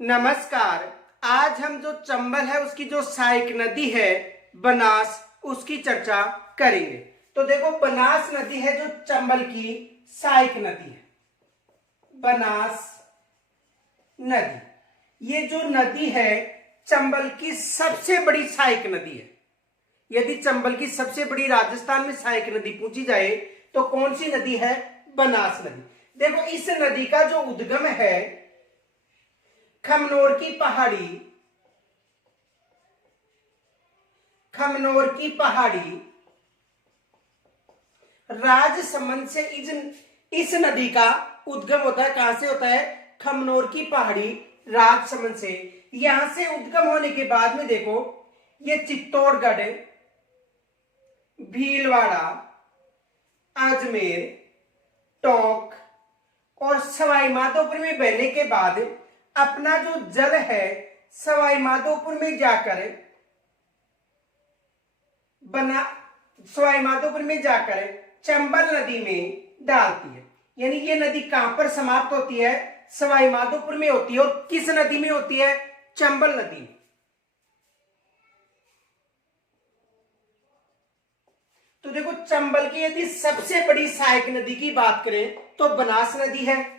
नमस्कार। आज हम जो चंबल है उसकी जो सहायक नदी है बनास, उसकी चर्चा करेंगे। तो देखो, बनास नदी है जो चंबल की सहायक नदी है। बनास नदी, ये जो नदी है चंबल की सबसे बड़ी सहायक नदी है। यदि चंबल की सबसे बड़ी राजस्थान में सहायक नदी पूछी जाए तो कौन सी नदी है? बनास नदी। देखो, इस नदी का जो उद्गम है खमनोर की पहाड़ी, खमनोर की पहाड़ी राजसमंद से इस नदी का उद्गम होता है। कहां से होता है? खमनोर की पहाड़ी राजसमंद से। यहां से उद्गम होने के बाद में देखो, ये चित्तौड़गढ़, भीलवाड़ा, अजमेर, टोंक और सवाई माधोपुर में बहने के बाद अपना जो जल है सवाई माधोपुर में जाकर चंबल नदी में डालती है। यानी ये नदी कहां पर समाप्त होती है? सवाई माधोपुर में होती है। और किस नदी में होती है? चंबल नदी में। तो देखो, चंबल की यदि सबसे बड़ी सहायक नदी की बात करें तो बनास नदी है।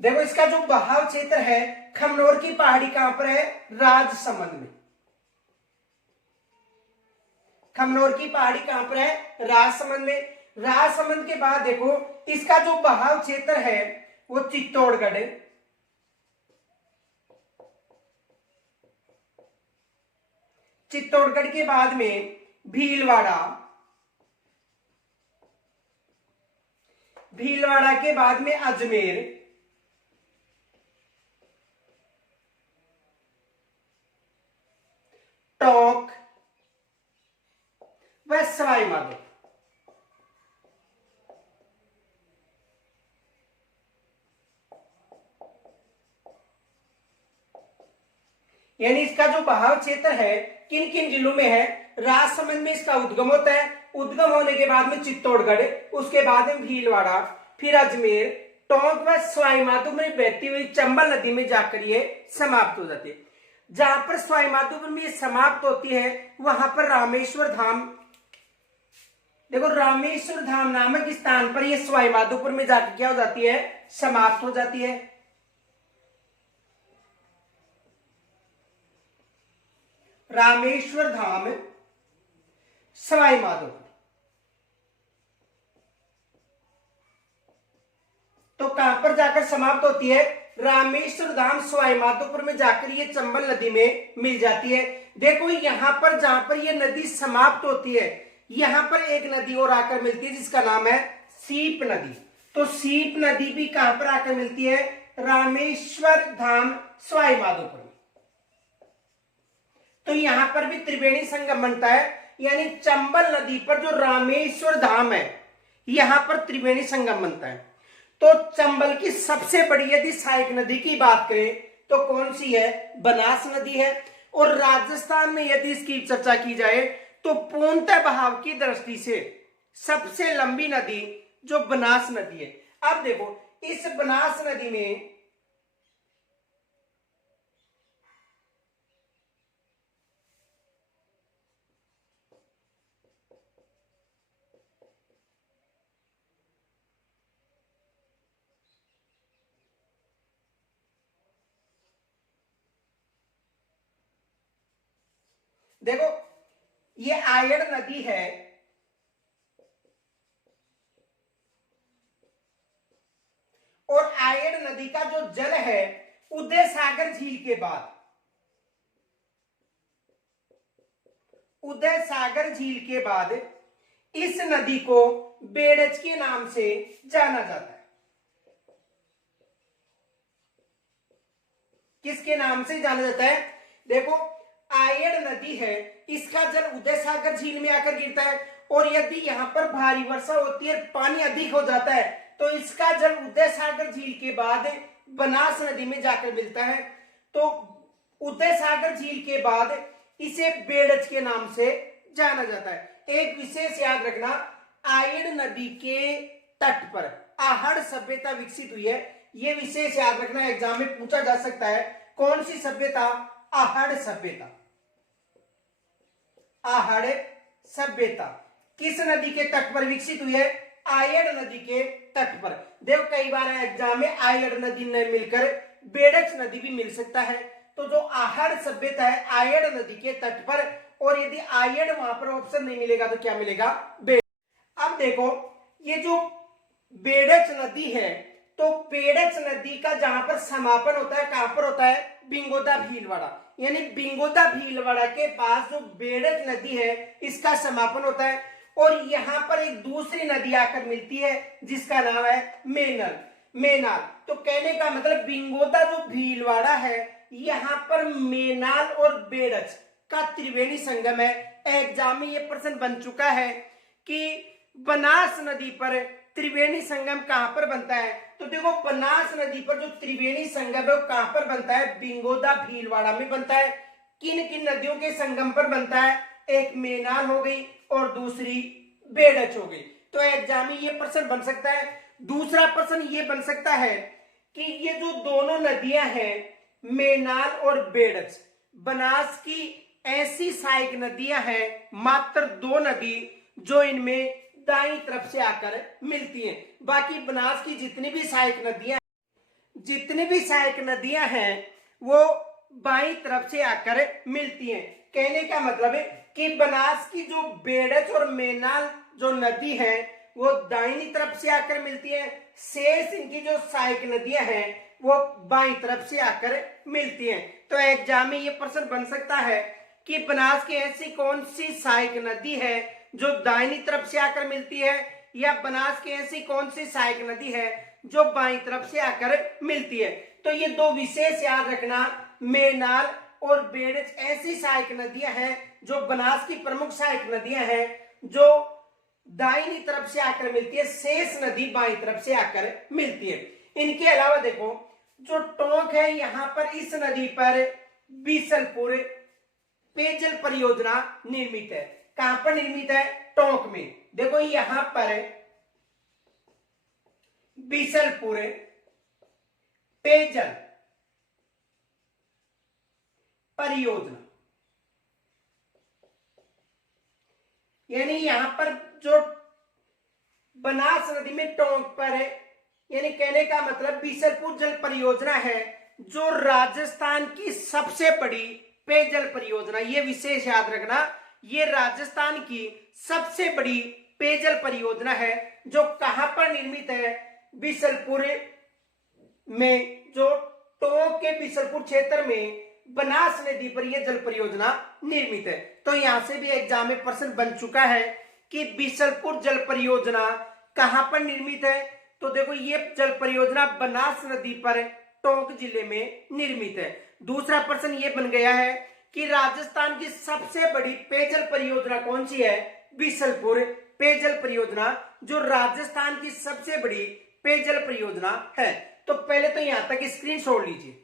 देखो, इसका जो बहाव क्षेत्र है खमनोर की पहाड़ी कहां पर है? राजसमंद में। खमनोर की पहाड़ी कहां पर है? राजसमंद में। राजसमंद के बाद देखो, इसका जो बहाव क्षेत्र है वो चित्तौड़गढ़, चित्तौड़गढ़ के बाद में भीलवाड़ा, भीलवाड़ा के बाद में अजमेर, टोंक व सवाई माधोपुर। यानी इसका जो बहाव क्षेत्र है किन किन जिलों में है? राजसमंद में इसका उद्गम होता है। उद्गम होने के बाद में चित्तौड़गढ़, उसके बाद में भीलवाड़ा, फिर अजमेर, टोंक व सवाई माधोपुर में बहती हुई चंबल नदी में जाकर ये समाप्त हो जाती है। जहां पर सवाई माधोपुर में ये समाप्त होती है वहां पर रामेश्वर धाम, देखो रामेश्वर धाम नामक स्थान पर ये सवाई माधोपुर में जाकर क्या हो जाती है? समाप्त हो जाती है। रामेश्वर धाम, सवाई माधोपुर। तो कहां पर जाकर समाप्त होती है? रामेश्वर धाम सवाई माधोपुर में जाकर ये चंबल नदी में मिल जाती है। देखो, यहां पर जहां पर ये नदी समाप्त होती है यहां पर एक नदी और आकर मिलती है जिसका नाम है सीप नदी। तो सीप नदी भी कहां पर आकर मिलती है? रामेश्वर धाम सवाई माधोपुर में। तो यहां पर भी त्रिवेणी संगम बनता है। यानी चंबल नदी पर जो रामेश्वर धाम है यहां पर त्रिवेणी संगम बनता है। तो चंबल की सबसे बड़ी यदि सहायक नदी की बात करें तो कौन सी है? बनास नदी है। और राजस्थान में यदि इसकी चर्चा की जाए तो पूर्णतः बहाव की दृष्टि से सबसे लंबी नदी जो बनास नदी है। अब देखो, इस बनास नदी में देखो, ये आयड़ नदी है और आयड़ नदी का जो जल है उदय सागर झील के बाद, उदय सागर झील के बाद इस नदी को बेड़च के नाम से जाना जाता है। किसके नाम से जाना जाता है? देखो, आयड़ नदी है, इसका जल उदय सागर झील में आकर गिरता है। और यदि यहां पर भारी वर्षा होती है, पानी अधिक हो जाता है, तो इसका जल उदय सागर झील के बाद बनास नदी में जाकर मिलता है। तो उदय सागर झील के बाद इसे बेड़च के नाम से जाना जाता है। एक विशेष याद रखना, आयड़ नदी के तट पर आहड़ सभ्यता विकसित हुई है। ये विशेष याद रखना, एग्जाम में पूछा जा सकता है। कौन सी सभ्यता? आहड़ सभ्यता। आहड़ सभ्यता किस नदी के तट पर विकसित हुई है? आयड़ नदी के तट पर। देखो कई बार एग्जाम में आयड़ नदी न मिलकर बेड़च नदी भी मिल सकता है। तो जो आहड़ सभ्यता है आयड़ नदी के तट पर, और यदि आयड़ वहां पर ऑप्शन नहीं मिलेगा तो क्या मिलेगा? बेड़च। अब देखो ये जो बेड़च नदी है, तो बेड़च नदी का जहां पर समापन होता है कहां पर होता है? बिंगोदा भीलवाड़ा। यानी बिंगोदा भीलवाड़ा के पास जो बेड़च नदी है इसका समापन होता है, और यहां पर एक दूसरी नदी आकर मिलती है जिसका नाम है मेनल, मेनाल। तो कहने का मतलब बिंगोदा जो भीलवाड़ा है यहां पर मेनाल और बेड़च का त्रिवेणी संगम है। एग्जाम में यह प्रश्न बन चुका है कि बनास नदी पर त्रिवेणी संगम कहां पर बनता है? तो देखो बनास नदी पर जो त्रिवेणी संगम है वो कहां पर बनता है? बिंगोदा भीलवाड़ा में बनता है। किन किन नदियों के संगम पर बनता है? एक मेनाल हो गई और दूसरी बेड़च हो गई। तो एग्जाम में ये प्रश्न बन सकता है। दूसरा प्रश्न ये बन सकता है कि ये जो दोनों नदियां हैं मेनाल और बेड़च, बनास की ऐसी सहायक नदियां हैं, मात्र 2 नदी जो इनमें दाईं तरफ से आकर मिलती हैं। बाकी बनास की जितनी भी सहायक नदियां हैं वो बाईं तरफ से आकर मिलती हैं। कहने का मतलब है कि बनास की जो बेड़च और मेनाल जो नदी है वो दाहिनी तरफ से आकर मिलती है, शेष इनकी जो सहायक नदियां हैं वो बाईं तरफ से आकर मिलती हैं। तो एग्जाम में ये प्रश्न बन सकता है कि बनास की ऐसी कौन सी सहायक नदी है जो दाहिनी तरफ से आकर मिलती है, या बनास की ऐसी कौन सी सहायक नदी है जो बाईं तरफ से आकर मिलती है। तो ये 2 विशेष याद रखना, मेनाल और बेड़च ऐसी सहायक नदियां हैं जो बनास की प्रमुख सहायक नदियां हैं जो दाहिनी तरफ से आकर मिलती है, शेष नदी बाईं तरफ से आकर मिलती है। इनके अलावा देखो जो टोंक है यहां पर इस नदी पर बीसलपुर पेयजल परियोजना निर्मित है। कहां पर निर्मित है? टोंक में। देखो यहां पर बीसलपुर पेयजल परियोजना, यानी यहां पर जो बनास नदी में टोंक पर है, यानी कहने का मतलब बीसलपुर जल परियोजना है जो राजस्थान की सबसे बड़ी पेयजल परियोजना। ये विशेष याद रखना, ये राजस्थान की सबसे बड़ी पेयजल परियोजना है जो कहां पर निर्मित है? बीसलपुर में, जो टोंक के बीसलपुर क्षेत्र में बनास नदी पर यह जल परियोजना निर्मित है। तो यहां से भी एग्जाम में प्रश्न बन चुका है कि बीसलपुर जल परियोजना कहां पर निर्मित है? तो देखो ये जल परियोजना बनास नदी पर टोंक जिले में निर्मित है। दूसरा प्रश्न ये बन गया है कि राजस्थान की सबसे बड़ी पेयजल परियोजना कौन सी है? बीसलपुर पेयजल परियोजना जो राजस्थान की सबसे बड़ी पेयजल परियोजना है। तो पहले तो यहां तक स्क्रीनशॉट लीजिए।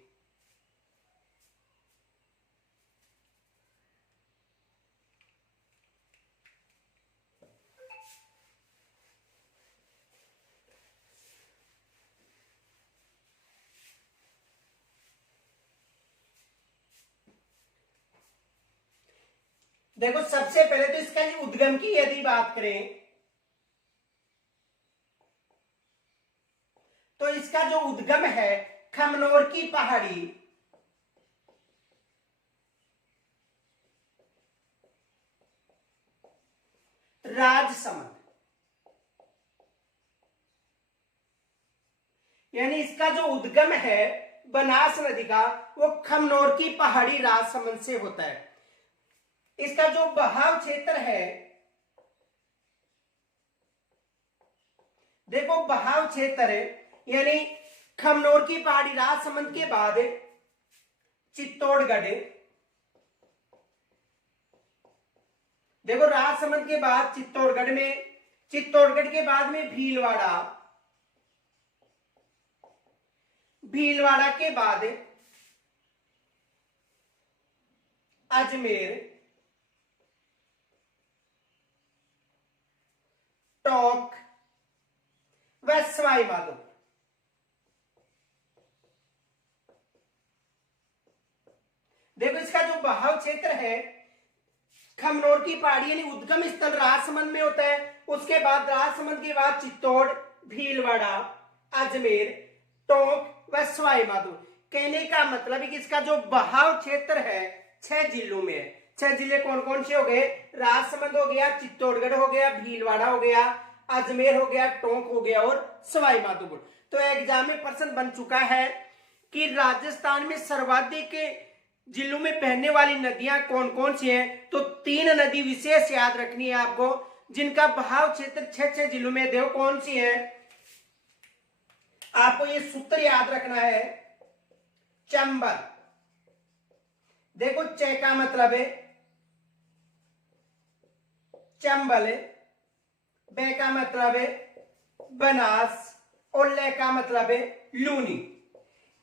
देखो सबसे पहले तो इसका उद्गम की यदि बात करें तो इसका जो उद्गम है खमनोर की पहाड़ी, राजसमंद, यानी इसका जो उद्गम है बनास नदी का वो खमनोर की पहाड़ी राजसमंद से होता है। इसका जो बहाव क्षेत्र है, देखो बहाव क्षेत्र है यानी खमनोर की पहाड़ी राजसमंद के बाद चित्तौड़गढ़, देखो राजसमंद के बाद चित्तौड़गढ़ में, चित्तौड़गढ़ के बाद में भीलवाड़ा, भीलवाड़ा के बाद अजमेर, टोंक व सवाई माधोपुर। देखो इसका जो बहाव क्षेत्र है, खमनोर की पहाड़ी यानी उद्गम स्थल राजसमंद में होता है, उसके बाद राजसमंद के बाद चित्तौड़, भीलवाड़ा, अजमेर, टोंक व सवाई माधोपुर। कहने का मतलब है कि इसका जो बहाव क्षेत्र है 6 जिलों में है। 6 जिले कौन कौन से हो गए? राजसमंद हो गया, चित्तौड़गढ़ हो गया, भीलवाड़ा हो गया, अजमेर हो गया, टोंक हो गया और सवाई माधोपुर। तो एग्जाम में प्रश्न बन चुका है कि राजस्थान में सर्वाधिक जिलों में बहने वाली नदियां कौन कौन सी हैं। तो 3 नदी विशेष याद रखनी है आपको, जिनका बहाव क्षेत्र 6 जिलों में। देखो कौन सी है, आपको ये सूत्र याद रखना है। चंबल, देखो च का मतलब है चंबल, ब का मतलब है बनास और ल का मतलब है लूनी।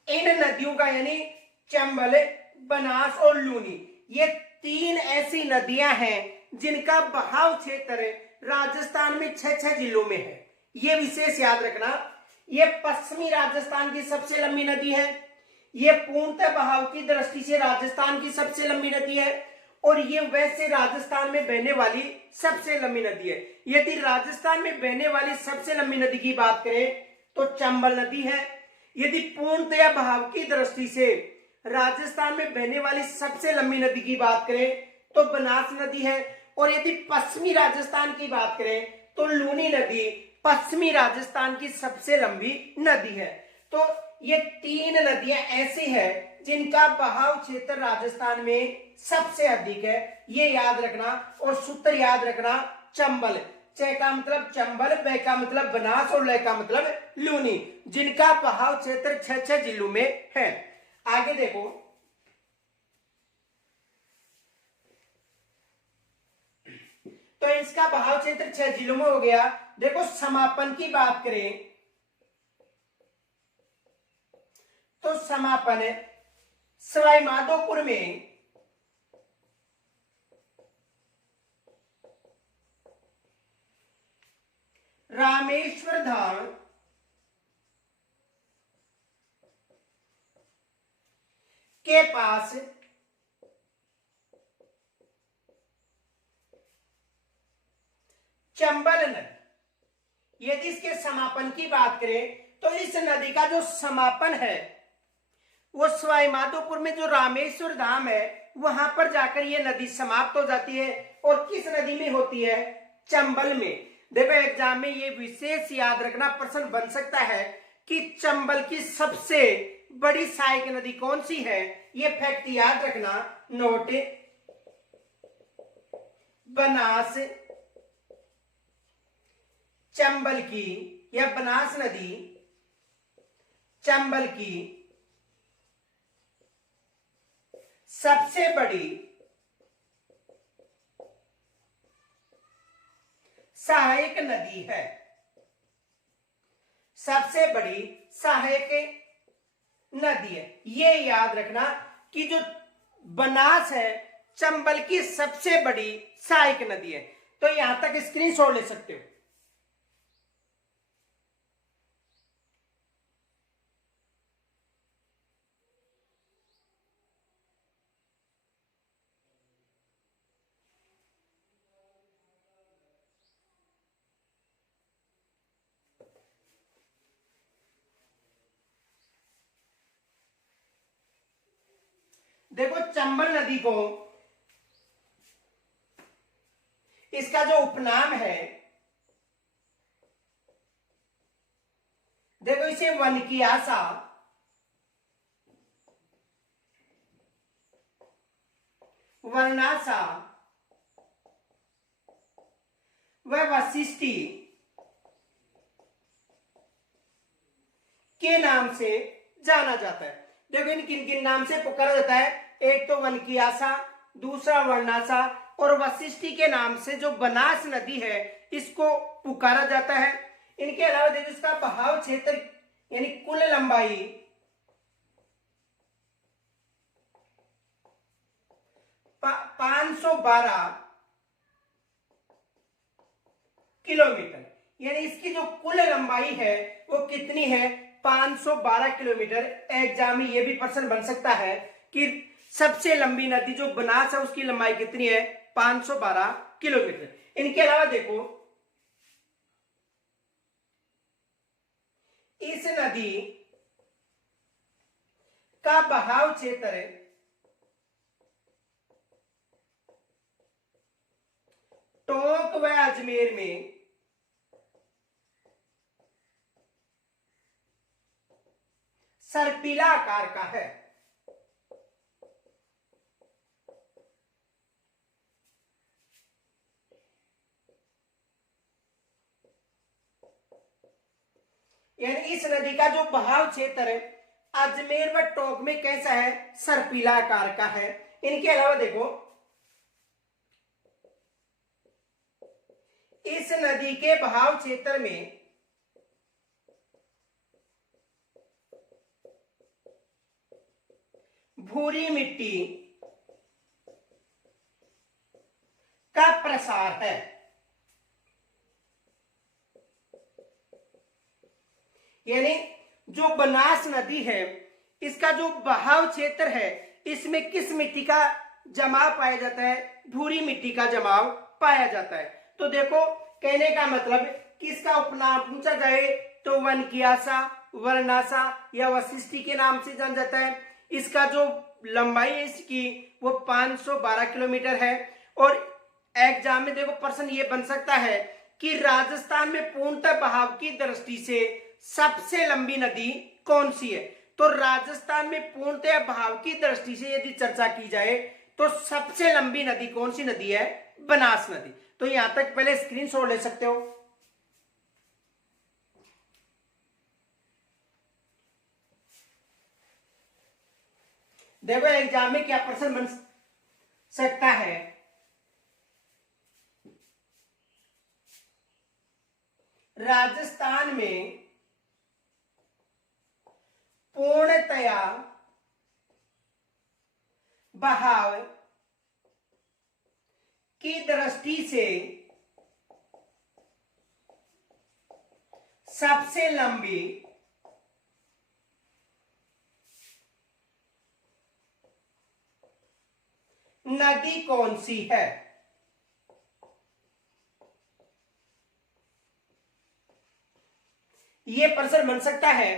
इन नदियों का यानी चंबल, बनास और लूनी, ये 3 ऐसी नदियां हैं जिनका बहाव क्षेत्र राजस्थान में 6 जिलों में है। ये विशेष याद रखना। ये पश्चिमी राजस्थान की सबसे लंबी नदी है, ये पूर्णतः बहाव की दृष्टि से राजस्थान की सबसे लंबी नदी है और ये वैसे राजस्थान में बहने वाली सबसे लंबी नदी है। यदि राजस्थान में बहने वाली सबसे लंबी नदी की बात करें तो चंबल नदी है। यदि पूर्णतया बहाव की दृष्टि से राजस्थान में बहने वाली सबसे लंबी नदी की बात करें तो बनास नदी है। और यदि पश्चिमी राजस्थान की बात करें तो लूनी नदी पश्चिमी राजस्थान की सबसे लंबी नदी है। तो ये 3 नदियां ऐसी हैं जिनका बहाव क्षेत्र राजस्थान में सबसे अधिक है, ये याद रखना। और सूत्र याद रखना, चंबल, च का मतलब चंबल, ब का मतलब बनास और ल का मतलब लूनी, जिनका बहाव क्षेत्र 6 जिलों में है। आगे देखो, तो इसका बहाव क्षेत्र 6 जिलों में हो गया। देखो समापन की बात करें तो समापन सवाई माधोपुर में रामेश्वर धाम के पास चंबल नदी। यदि इसके समापन की बात करें तो इस नदी का जो समापन है वो सवाई माधोपुर में जो रामेश्वर धाम है वहां पर जाकर ये नदी समाप्त हो जाती है। और किस नदी में होती है? चंबल में। देखो एग्जाम में ये विशेष याद रखना, प्रश्न बन सकता है कि चंबल की सबसे बड़ी सहायक नदी कौन सी है। ये फैक्ट याद रखना, नोट। बनास चंबल की या बनास नदी चंबल की सबसे बड़ी सहायक नदी है। सबसे बड़ी सहायक नदी है, ये याद रखना कि जो बनास है चंबल की सबसे बड़ी सहायक नदी है। तो यहां तक स्क्रीनशॉट ले सकते हो। देखो चंबल नदी को इसका जो उपनाम है, देखो इसे वन की आशा, वर्णाशा व वशिष्ठी के नाम से जाना जाता है। देखो इन किन किन नाम से पुकारा जाता है? एक तो वन की आशा, दूसरा वर्णाशा और वशिष्ठी के नाम से जो बनास नदी है इसको पुकारा जाता है। इनके अलावा देखो इसका बहाव क्षेत्र यानी कुल लंबाई 512 किलोमीटर, यानी इसकी जो कुल लंबाई है वो कितनी है, 512 किलोमीटर। एग्जाम में ये भी प्रश्न बन सकता है कि सबसे लंबी नदी जो बनास है उसकी लंबाई कितनी है, 512 किलोमीटर। इनके अलावा देखो, इस नदी का बहाव क्षेत्र टोंक व अजमेर में सर्पिला आकार का है। यानी इस नदी का जो बहाव क्षेत्र है अजमेर व टोंक में कैसा है, सर्पिला आकार का है। इनके अलावा देखो, इस नदी के बहाव क्षेत्र में भूरी मिट्टी का प्रसार है। यानी जो बनास नदी है इसका जो बहाव क्षेत्र है इसमें किस मिट्टी का जमाव पाया जाता है, भूरी मिट्टी का जमाव पाया जाता है। तो देखो, कहने का मतलब किसका उपनाम पूछा जाए तो वनकियासा, वर्णासा या वशिष्ठी के नाम से जाना जाता है। इसका जो लंबाई है इसकी वो 512 किलोमीटर है। और एग्जाम में देखो प्रश्न ये बन सकता है कि राजस्थान में पूर्णतः बहाव की दृष्टि से सबसे लंबी नदी कौन सी है। तो राजस्थान में पूर्णतः बहाव की दृष्टि से यदि चर्चा की जाए तो सबसे लंबी नदी कौन सी नदी है, बनास नदी। तो यहां तक पहले स्क्रीनशॉट ले सकते हो। देखो एग्जाम में क्या प्रश्न बन सकता है, राजस्थान में पूर्णतया बहाव की दृष्टि से सबसे लंबी नदी कौन सी है। यह प्रश्न बन सकता है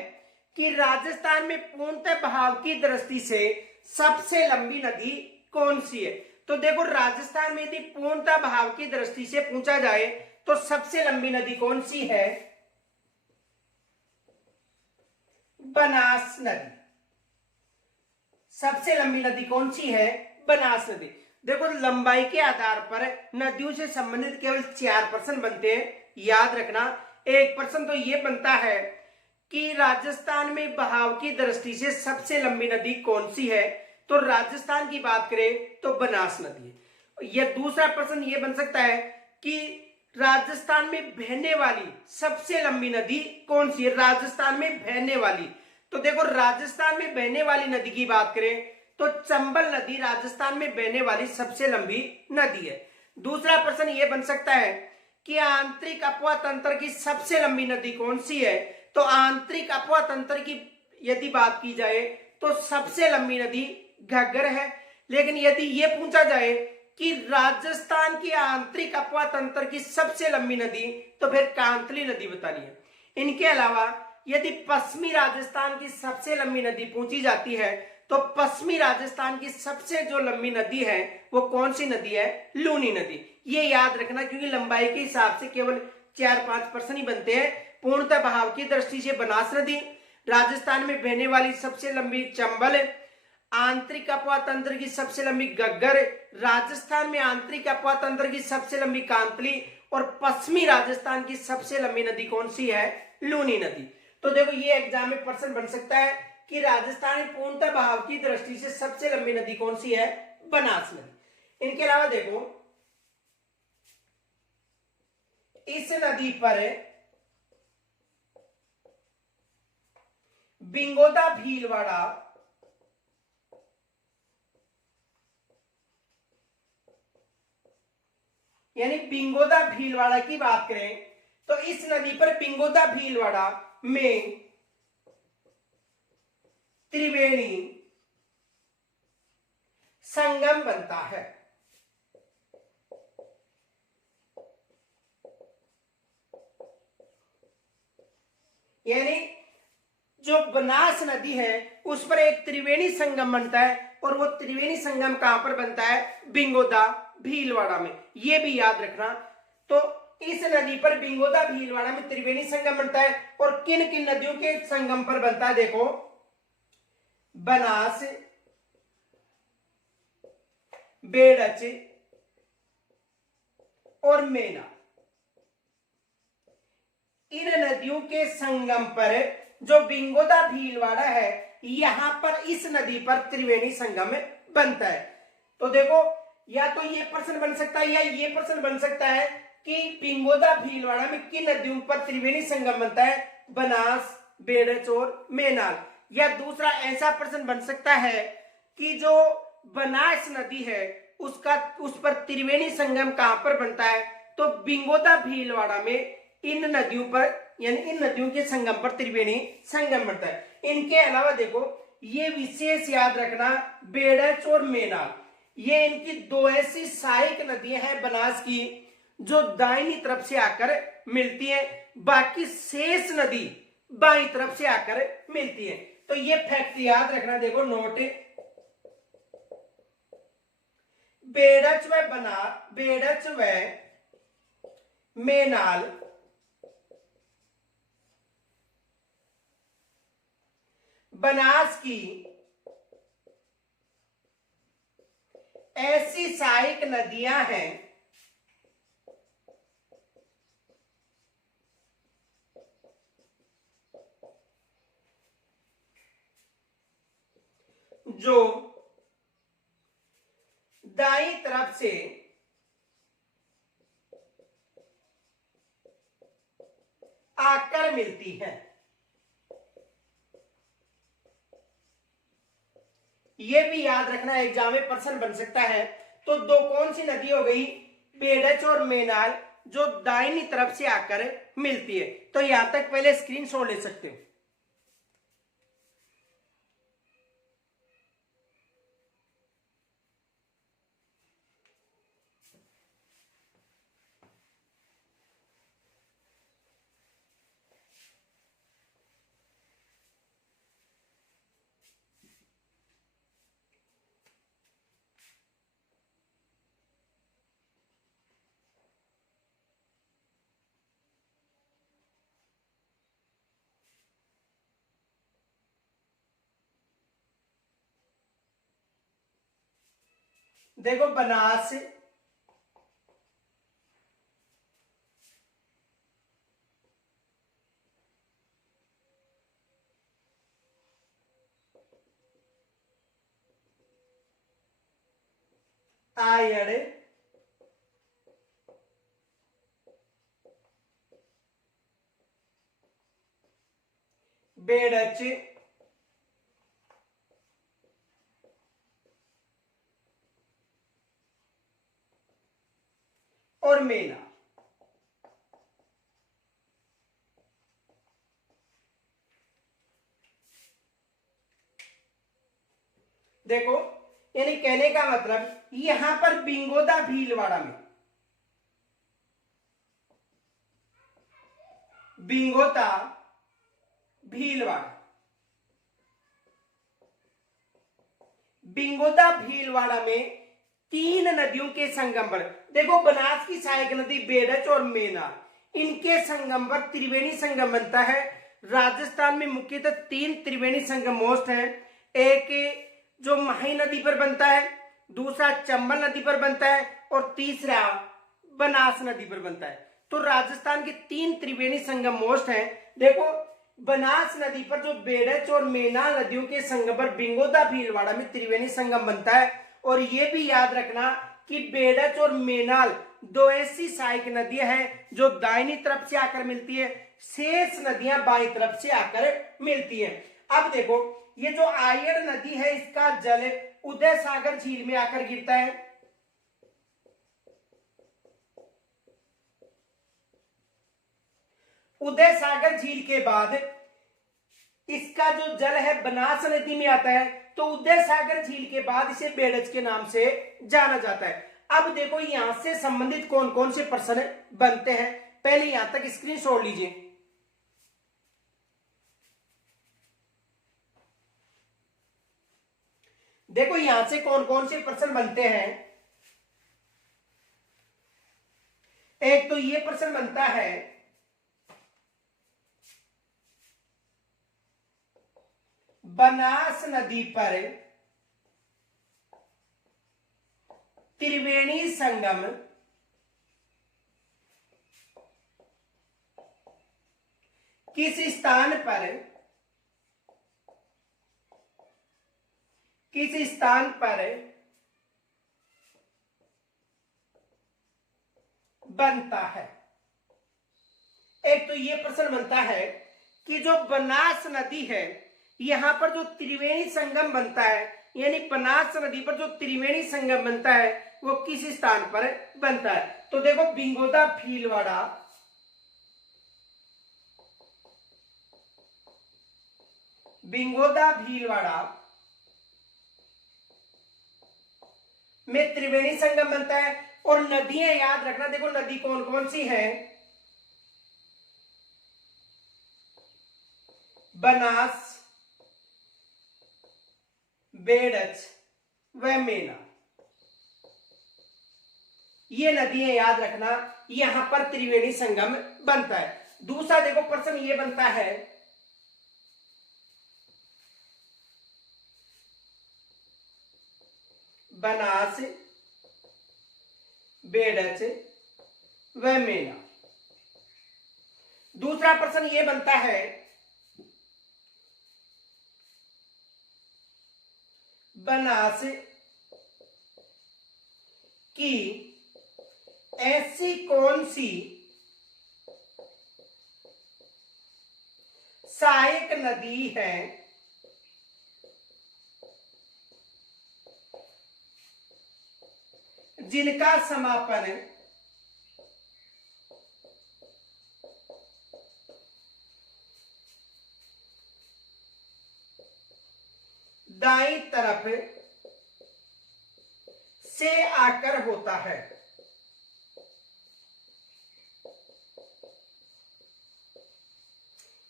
कि राजस्थान में पूर्णतः बहाव की दृष्टि से सबसे लंबी नदी कौन सी है। तो देखो, राजस्थान में यदि पूर्णतः बहाव की दृष्टि से पूछा जाए तो सबसे लंबी नदी कौन सी है, बनास नदी। सबसे लंबी नदी कौन सी है, बनास नदी। देखो, लंबाई के आधार पर नदियों से संबंधित केवल 4 प्रश्न बनते हैं, याद रखना। एक प्रश्न तो यह बनता है कि राजस्थान में बहाव की दृष्टि से सबसे लंबी नदी कौन सी है। तो राजस्थान की बात करें तो बनास नदी है। यह दूसरा प्रश्न यह बन सकता है कि राजस्थान में बहने वाली सबसे लंबी नदी कौन सी है, राजस्थान में बहने वाली। तो देखो, राजस्थान में बहने वाली नदी की बात करें तो चंबल नदी राजस्थान में बहने वाली सबसे लंबी नदी है। दूसरा प्रश्न यह बन सकता है कि आंतरिक अपवा तंत्र की सबसे लंबी नदी कौन सी है। तो आंतरिक अपवा तंत्र की यदि बात की जाए तो सबसे लंबी नदी घग्गर है। लेकिन यदि यह पूछा जाए कि राजस्थान की आंतरिक अपवा तंत्र की सबसे लंबी नदी, तो फिर कांतली नदी बतानी है। इनके अलावा यदि पश्चिमी राजस्थान की सबसे लंबी नदी पूछी जाती है तो पश्चिमी राजस्थान की सबसे जो लंबी नदी है वो कौन सी नदी है, लूनी नदी। ये याद रखना, क्योंकि लंबाई के हिसाब से केवल 4-5 प्रश्न ही बनते हैं। पूर्णतः बहाव की दृष्टि से बनास नदी, राजस्थान में बहने वाली सबसे लंबी चंबल, आंतरिक अपवा तंत्र की सबसे लंबी घग्गर, राजस्थान में आंतरिक अपवा तंत्र की सबसे लंबी कांतली, और पश्चिमी राजस्थान की सबसे लंबी नदी कौन सी है, लूनी नदी। तो देखो, ये एग्जाम में प्रश्न बन सकता है कि राजस्थान में पूर्णतः बहाव की दृष्टि से सबसे लंबी नदी कौन सी है, बनास नदी। इनके अलावा देखो, इस नदी पर बिंगोदा भीलवाड़ा यानी बिंगोदा भीलवाड़ा की बात करें तो इस नदी पर पिंगोदा भीलवाड़ा में त्रिवेणी संगम बनता है। यानी जो बनास नदी है उस पर एक त्रिवेणी संगम बनता है, और वो त्रिवेणी संगम कहां पर बनता है? बिंगोदा भीलवाड़ा में। ये भी याद रखना। तो इस नदी पर बिंगोदा भीलवाड़ा में त्रिवेणी संगम बनता है, और किन किन नदियों के संगम पर बनता है? देखो, बनास, बेड़च और मेना, इन नदियों के संगम पर जो बिंगोदा भीलवाड़ा है, यहां पर इस नदी पर त्रिवेणी संगम बनता है। तो देखो, या तो ये प्रश्न बन सकता है या ये प्रश्न बन सकता है कि बिंगोदा भीलवाड़ा में किन नदियों पर त्रिवेणी संगम बनता है? बनास, बेड़च और मेनाल। या दूसरा ऐसा प्रश्न बन सकता है कि जो बनास नदी है उस पर त्रिवेणी संगम कहां पर बनता है? तो बिंगोदा भीलवाड़ा में इन नदियों पर, यानी इन नदियों के संगम पर त्रिवेणी संगम बनता है। इनके अलावा देखो, ये विशेष याद रखना, बेड़च और मेनाल, ये इनकी दो ऐसी सहायक नदियां हैं बनास की जो दाहिनी तरफ से आकर मिलती हैं, बाकी शेष नदी बाईं तरफ से आकर मिलती है। तो ये फैक्ट याद रखना। देखो नोट, बेड़च व मेनाल बनास की ऐसी सहायक नदियां हैं जो दाईं तरफ से आकर मिलती है। ये भी याद रखना, एग्जाम में प्रश्न बन सकता है। तो दो कौन सी नदी हो गई? बेड़च और मेनाल, जो दाहिनी तरफ से आकर मिलती है। तो यहां तक पहले स्क्रीनशॉट ले सकते हो। देखो, बनास, आयड़, बेड़च और मेना। देखो, यानी कहने का मतलब, यहां पर बिंगोदा भीलवाड़ा में, बिंगोदा भीलवाड़ा, बिंगोदा भीलवाड़ा में तीन नदियों के संगम पर, देखो बनास की सहायक नदी बेड़च और मेना, इनके संगम पर त्रिवेणी संगम बनता है। राजस्थान में मुख्यतः तीन त्रिवेणी संगम मोस्ट हैं। एक जो माही नदी पर बनता है, दूसरा चंबल नदी पर बनता है, और तीसरा बनास नदी पर बनता है। तो राजस्थान के तीन त्रिवेणी संगम मोस्ट हैं। देखो, बनास नदी पर जो बेड़च और मेनाल नदियों के संगम पर बिंगोदा भीलवाड़ा में त्रिवेणी संगम बनता है। और ये भी याद रखना कि बेड़च और मेनाल दो ऐसी सहायक नदियां हैं जो दाहिनी तरफ से आकर मिलती है, शेष नदियां बाईं तरफ से आकर मिलती है। अब देखो, ये जो आयड़ नदी है इसका जल उदय सागर झील में आकर गिरता है। उदय सागर झील के बाद इसका जो जल है बनास नदी में आता है, तो उदय सागर झील के बाद इसे बेड़ज के नाम से जाना जाता है। अब देखो यहां से संबंधित कौन कौन से प्रश्न बनते हैं, पहले यहां तक स्क्रीनशॉट लीजिए। देखो यहां से कौन कौन से प्रश्न बनते हैं। एक तो ये प्रश्न बनता है, बनास नदी पर त्रिवेणी संगम किस स्थान पर बनता है। एक तो ये प्रश्न बनता है कि जो बनास नदी है यहां पर जो त्रिवेणी संगम बनता है, यानी बनास नदी पर जो त्रिवेणी संगम बनता है वो किस स्थान पर बनता है। तो देखो बिंगोदा भीलवाड़ा में त्रिवेणी संगम बनता है। और नदियां याद रखना, देखो नदी कौन कौन सी है, बनास, बेड़च व मेना, ये नदियां याद रखना, यहां पर त्रिवेणी संगम बनता है। दूसरा देखो प्रश्न ये बनता है, बनास, बेड़च व मेना। दूसरा प्रश्न ये बनता है, बनास की ऐसी कौन सी सहायक नदी है जिनका समापन दाईं तरफ से आकर होता है।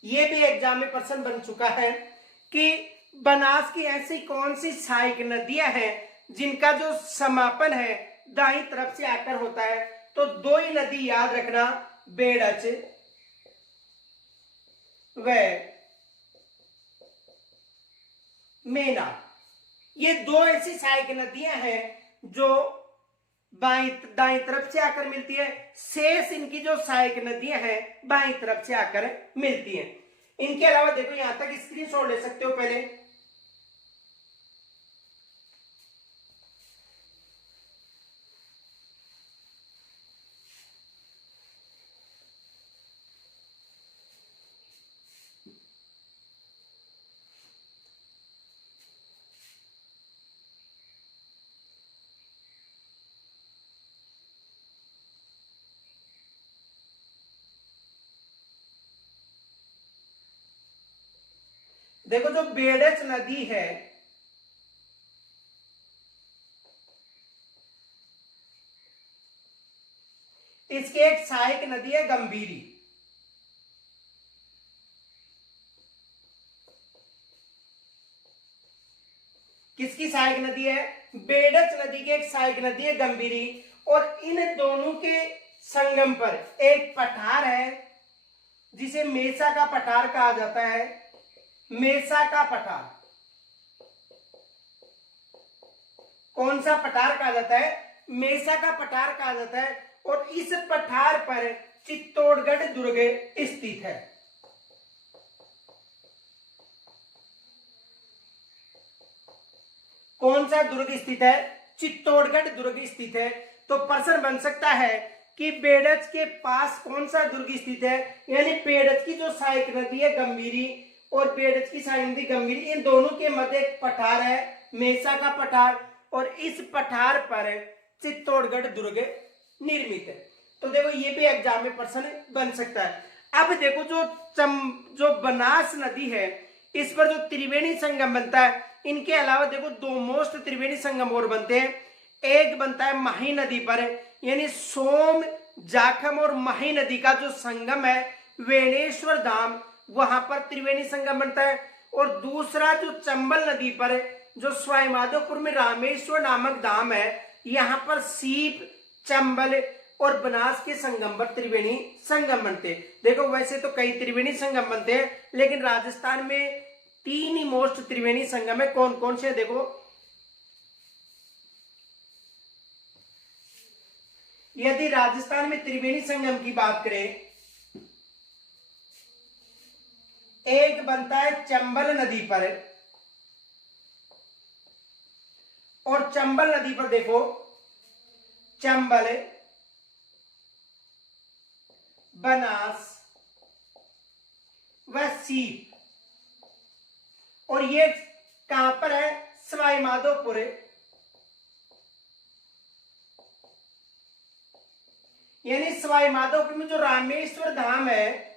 यह भी एग्जाम में प्रश्न बन चुका है कि बनास की ऐसी कौन सी सहायक नदियां हैं जिनका जो समापन है दाईं तरफ से आकर होता है। तो दो ही नदी याद रखना, बेड़च व मेना। ये दो ऐसी सहायक नदियां हैं जो दाईं तरफ से आकर मिलती है, शेष इनकी जो सहायक नदियां हैं बाईं तरफ से आकर मिलती हैं। इनके अलावा देखो यहां तक स्क्रीनशॉट ले सकते हो पहले। देखो जो बेड़च नदी है इसकी एक सहायक नदी है गंभीरी। किसकी सहायक नदी है? बेड़च नदी की एक सहायक नदी है गंभीरी। और इन दोनों के संगम पर एक पठार है जिसे मेसा का पठार कहा जाता है। मेसा का पठार, कौन सा पठार कहा जाता है? मेसा का पठार कहा जाता है। और इस पठार पर चित्तौड़गढ़ दुर्ग स्थित है। कौन सा दुर्ग स्थित है? चित्तौड़गढ़ दुर्ग स्थित है। तो प्रश्न बन सकता है कि बेड़च के पास कौन सा दुर्ग स्थित है, यानी बेड़च की जो सहायक नदी है गंभीरी और बेड़च की सहायक नदी गंभीरी, इन दोनों के मध्य एक पठार है मेसा का पठार, और इस पठार पर चित्तौड़गढ़ दुर्ग निर्मित है। तो देखो ये भी एग्जाम में प्रश्न बन सकता है। अब देखो जो बनास नदी है इस पर जो त्रिवेणी संगम बनता है, इनके अलावा देखो दो मोस्ट त्रिवेणी संगम और बनते हैं। एक बनता है माही नदी पर, यानी सोम जाखम और माही नदी का जो संगम है वेणेश्वर धाम, वहां पर त्रिवेणी संगम बनता है। और दूसरा जो चंबल नदी पर जो सवाई माधोपुर में रामेश्वर नामक धाम है, यहाँ पर सीप, चंबल और बनास के संगम पर त्रिवेणी संगम बनते हैं। देखो वैसे तो कई त्रिवेणी संगम बनते हैं, लेकिन राजस्थान में 3 ही मोस्ट त्रिवेणी संगम है। कौन कौन से देखो, यदि राजस्थान में त्रिवेणी संगम की बात करें, एक बनता है चंबल नदी पर, और चंबल नदी पर देखो चंबल, बनास व सीप, और ये कहां पर है, सवाई माधोपुर। यानी सवाई माधोपुर में जो रामेश्वर धाम है,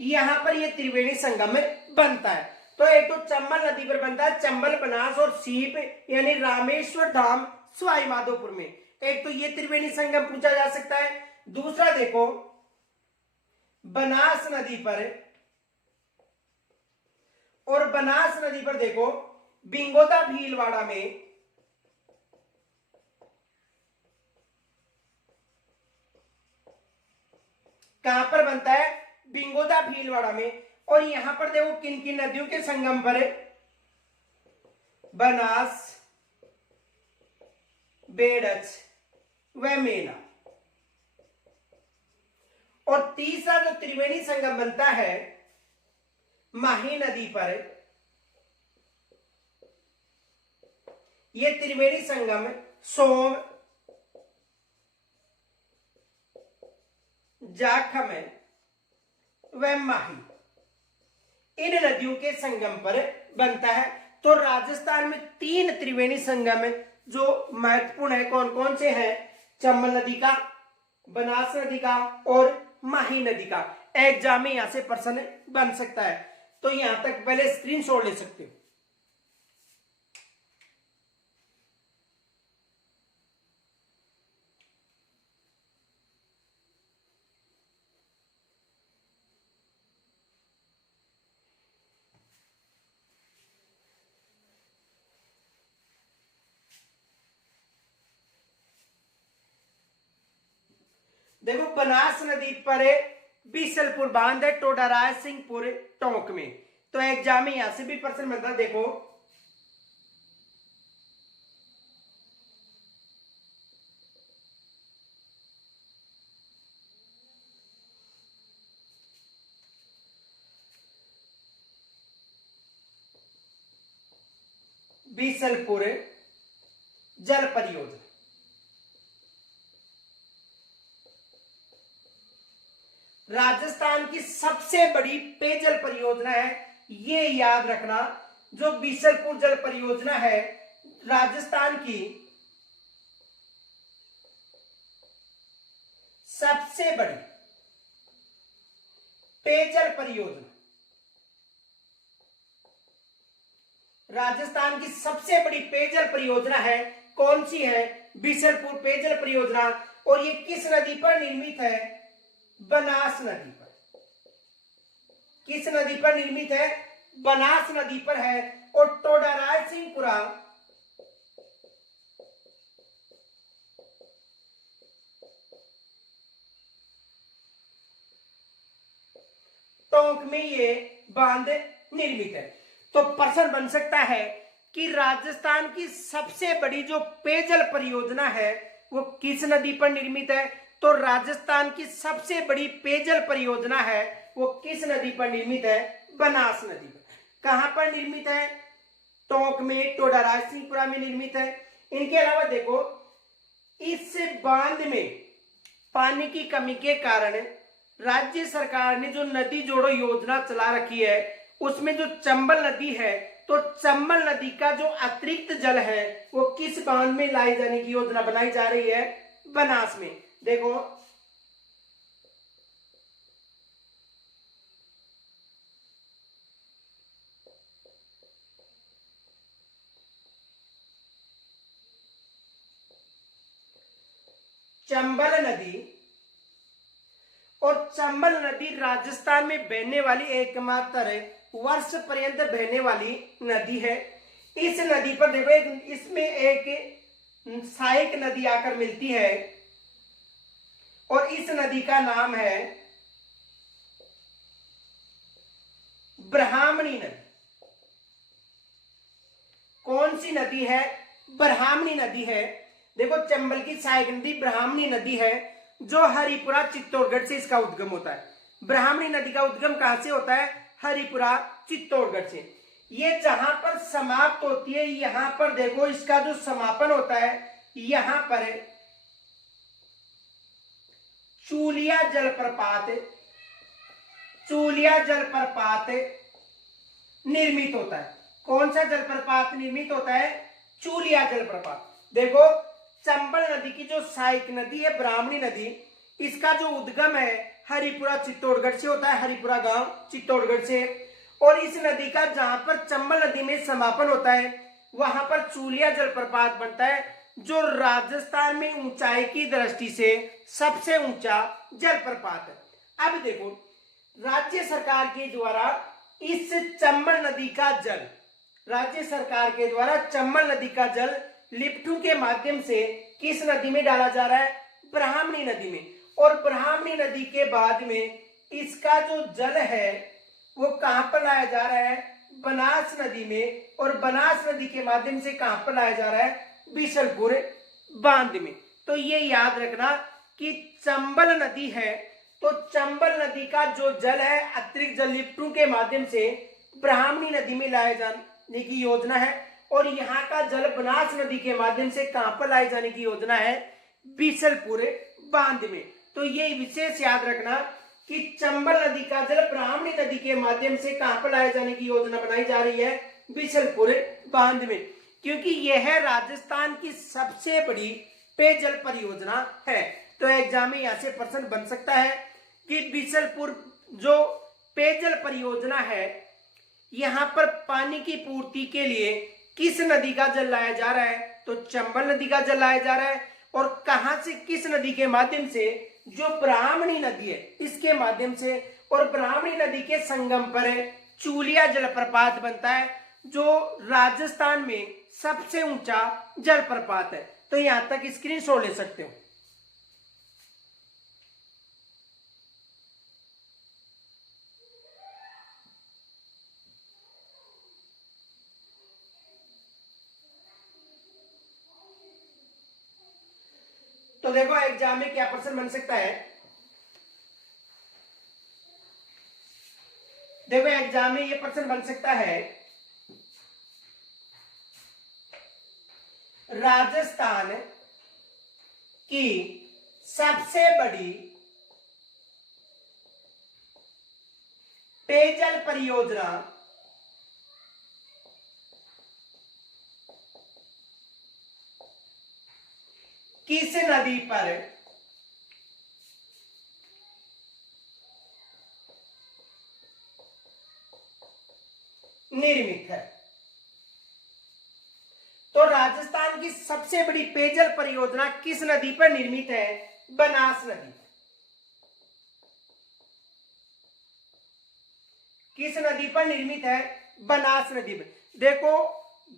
यहां पर ये त्रिवेणी संगम बनता है। तो एक तो चंबल नदी पर बनता है, चंबल, बनास और सीप, यानी रामेश्वर धाम सवाई माधोपुर में। एक तो ये त्रिवेणी संगम पूछा जा सकता है। दूसरा देखो बनास नदी पर, और बनास नदी पर देखो बिंगोदा भीलवाड़ा में, कहां पर बनता है, बिंगोदा भीलवाड़ा में। और यहां पर देखो किन किन नदियों के संगम पर है, बनास, बेड़च व मेना। और तीसरा जो त्रिवेणी संगम बनता है माही नदी पर, यह त्रिवेणी संगम सोम, जाखम व माही, इन नदियों के संगम पर बनता है। तो राजस्थान में 3 त्रिवेणी संगम जो महत्वपूर्ण है, कौन कौन से हैं, चंबल नदी का, बनास नदी का और माही नदी का। एग्जाम में यहां से प्रश्न बन सकता है, तो यहां तक पहले स्क्रीनशॉट ले सकते हो। देखो बनास नदी पर बीसलपुर बांध है, टोडाराय सिंहपुर टोंक में। तो एग्जाम में यहां से भी प्रश्न बनता है। देखो बीसलपुर जल परियोजना, राजस्थान की सबसे बड़ी पेयजल परियोजना है, ये याद रखना। जो बीसलपुर जल परियोजना है राजस्थान की सबसे बड़ी पेयजल परियोजना, राजस्थान की सबसे बड़ी पेयजल परियोजना है। कौन सी है, बीसलपुर पेयजल परियोजना। और ये किस नदी पर निर्मित है, बनास नदी पर। किस नदी पर निर्मित है, बनास नदी पर है। और टोडाराय सिंहपुरा टोंक में ये बांध निर्मित है। तो प्रश्न बन सकता है कि राजस्थान की सबसे बड़ी जो पेयजल परियोजना है वो किस नदी पर निर्मित है। तो राजस्थान की सबसे बड़ी पेयजल परियोजना है वो किस नदी पर निर्मित है, बनास नदी पर। कहां पर निर्मित है, टोंक में, टोडाराय सिंहपुरा में निर्मित है। इनके अलावा देखो इस बांध में पानी की कमी के कारण राज्य सरकार ने जो नदी जोड़ो योजना चला रखी है उसमें जो चंबल नदी है, तो चंबल नदी का जो अतिरिक्त जल है वो किस बांध में लाए जाने की योजना बनाई जा रही है, बनास में। देखो चंबल नदी, और चंबल नदी राजस्थान में बहने वाली एकमात्र वर्ष पर्यंत बहने वाली नदी है। इस नदी पर देखो इसमें एक सहायक नदी आकर मिलती है और इस नदी का नाम है ब्राह्मणी नदी। कौन सी नदी है? ब्राह्मणी नदी है। देखो चंबल की सहायक नदी ब्राह्मणी नदी है, जो हरिपुरा चित्तौड़गढ़ से इसका उद्गम होता है। ब्राह्मणी नदी का उद्गम कहां से होता है? हरिपुरा चित्तौड़गढ़ से। ये जहां पर समाप्त होती है, यहां पर देखो इसका जो समापन होता है, यहां पर चूलिया जलप्रपात, चूलिया जलप्रपात निर्मित होता है। कौन सा जलप्रपात निर्मित होता है? चूलिया जलप्रपात। देखो चंबल नदी की जो सहायक नदी है ब्राह्मणी नदी, इसका जो उद्गम है हरिपुरा चित्तौड़गढ़ से होता है, हरिपुरा गांव चित्तौड़गढ़ से। और इस नदी का जहां पर चंबल नदी में समापन होता है, वहां पर चूलिया जलप्रपात बनता है, जो राजस्थान में ऊंचाई की दृष्टि से सबसे ऊंचा जलप्रपात है। अब देखो राज्य सरकार के द्वारा इस चंबल नदी का जल, राज्य सरकार के द्वारा चंबल नदी का जल लिफ्टों के माध्यम से किस नदी में डाला जा रहा है? ब्राह्मणी नदी में। और ब्राह्मणी नदी के बाद में इसका जो जल है वो कहां पर लाया जा रहा है? बनास नदी में। और बनास नदी के माध्यम से कहां पर लाया जा रहा है? बिशलपुर बांध में। तो ये याद रखना कि चंबल नदी है, तो चंबल नदी का जो जल है अतिरिक्त जल लिफ्टों के माध्यम से ब्राह्मणी नदी में लाया जाने की योजना है। और यहाँ का जल बनास नदी के माध्यम से कहां पर लाए जाने की योजना है? बिशलपुर बांध में। तो ये विशेष याद रखना कि चंबल नदी का जल ब्राह्मणी नदी के माध्यम से कहां पर लाए जाने की योजना बनाई जा रही है? बिशलपुर बांध में, क्योंकि यह राजस्थान की सबसे बड़ी पेयजल परियोजना है। तो एग्जाम में यहां से प्रश्न बन सकता है कि बिशलपुर जो पेयजल परियोजना है, यहां पर पानी की पूर्ति के लिए किस नदी का जल लाया जा रहा है? तो चंबल नदी का जल लाया जा रहा है। और कहां से, किस नदी के माध्यम से? जो ब्राह्मणी नदी है इसके माध्यम से। और ब्राह्मणी नदी के संगम पर चूलिया जलप्रपात बनता है, जो राजस्थान में सबसे ऊंचा जलप्रपात है। तो यहां तक स्क्रीनशॉट ले सकते हो। तो देखो एग्जाम में क्या प्रश्न बन सकता है? देखो एग्जाम में ये प्रश्न बन सकता है, राजस्थान की सबसे बड़ी पेयजल परियोजना किस नदी पर निर्मित है? तो राजस्थान की सबसे बड़ी पेयजल परियोजना किस नदी पर निर्मित है? बनास नदी। किस नदी पर निर्मित है? बनास नदी पर। देखो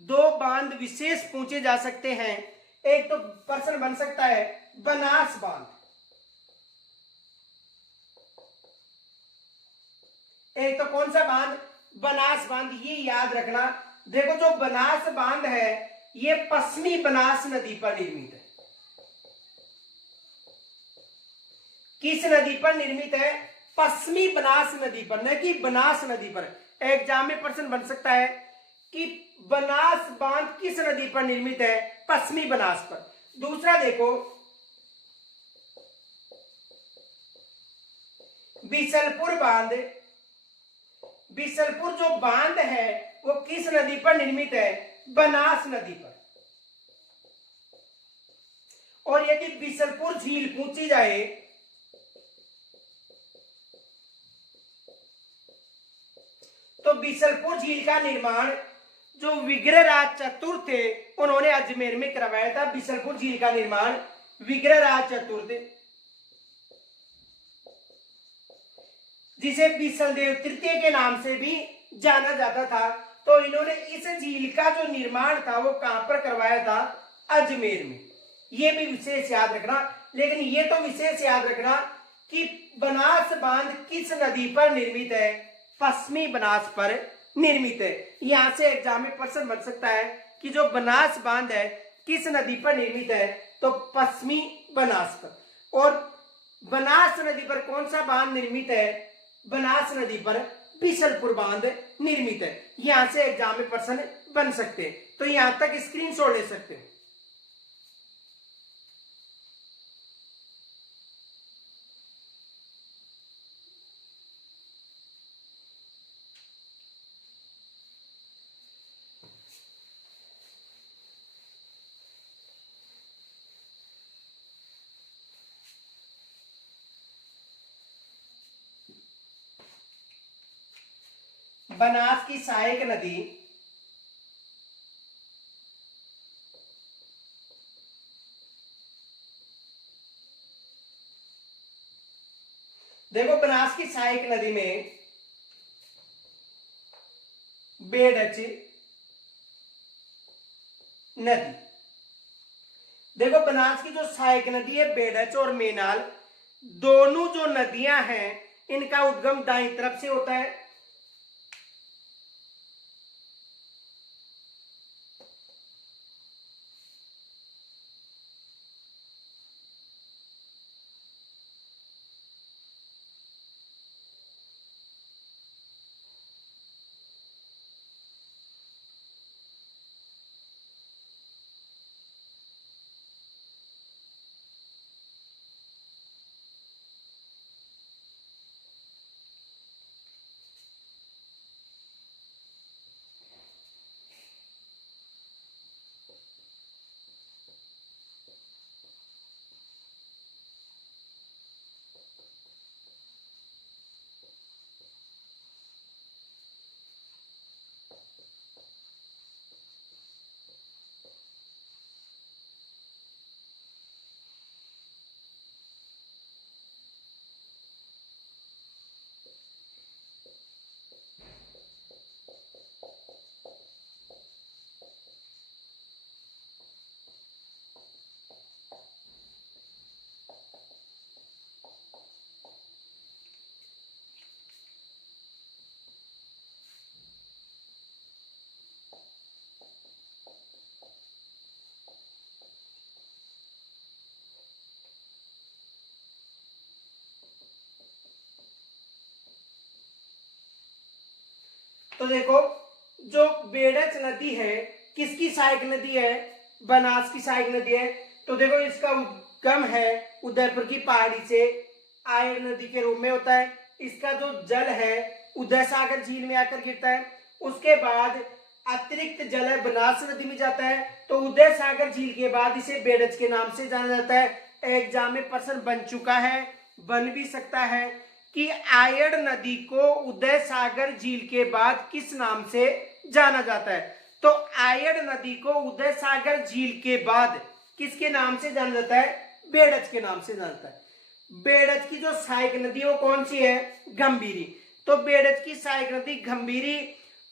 दो बांध विशेष पूछे जा सकते हैं। एक तो प्रश्न बन सकता है बनास बांध, एक तो कौन सा बांध? बनास बांध। ये याद रखना। देखो जो बनास बांध है ये पश्चिमी बनास नदी पर निर्मित है। किस नदी पर निर्मित है? पश्चिमी बनास नदी पर, न कि बनास नदी पर। एग्जाम में प्रश्न बन सकता है कि बनास बांध किस नदी पर निर्मित है? पश्चिमी बनास पर। दूसरा देखो बिशलपुर बांध, बिशलपुर जो बांध है वो किस नदी पर निर्मित है? बनास नदी पर। और यदि बिसलपुर झील पूछी जाए तो बिसलपुर झील का निर्माण जो विग्रहराज चतुर्थ थे उन्होंने अजमेर में करवाया था। बिसलपुर झील का निर्माण विग्रहराज चतुर्थ, जिसे बिसलदेव तृतीय के नाम से भी जाना जाता था, तो इन्होंने इस झील का जो निर्माण था वो कहां पर करवाया था? अजमेर में। ये भी विशेष याद रखना। लेकिन ये तो विशेष याद रखना कि बनास बांध किस नदी पर निर्मित है? पश्चिमी बनास पर निर्मित है। यहां से एग्जाम में प्रश्न बन सकता है कि जो बनास बांध है किस नदी पर निर्मित है? तो पश्चिमी बनास पर। और बनास नदी पर कौन सा बांध निर्मित है? बनास नदी पर बिसलपुर बांध निर्मित है। यहां से एग्जाम में प्रश्न बन सकते हैं, तो यहां तक स्क्रीनशॉट ले सकते हैं। बनास की सहायक नदी देखो, बनास की सहायक नदी में बेडच नदी। देखो, बनास की जो सहायक नदी है बेडच और मेनाल, दोनों जो नदियां हैं इनका उद्गम दाईं तरफ से होता है। तो देखो, जो बेडच नदी है किसकी सहायक नदी है? बनास की सहायक नदी है। तो देखो, इसका उद्गम है उदयपुर की पहाड़ी से आयर नदी के रूप में होता है। इसका जो जल है उदय सागर झील में आकर गिरता है। उसके बाद अतिरिक्त जल है बनास नदी में जाता है, तो उदय सागर झील के बाद इसे बेडच के नाम से जाना जाता है। एग्जाम में प्रश्न बन चुका है, बन भी सकता है कि आयड़ नदी को उदय सागर झील के बाद किस नाम से जाना जाता है? तो आयड़ नदी को उदय सागर झील के बाद किसके नाम से जाना जाता है? बेडच के नाम से जाना जाता है। बेडच की जो सहायक नदी वो कौन सी है? गंभीरी। तो बेडच की सहायक नदी गंभीरी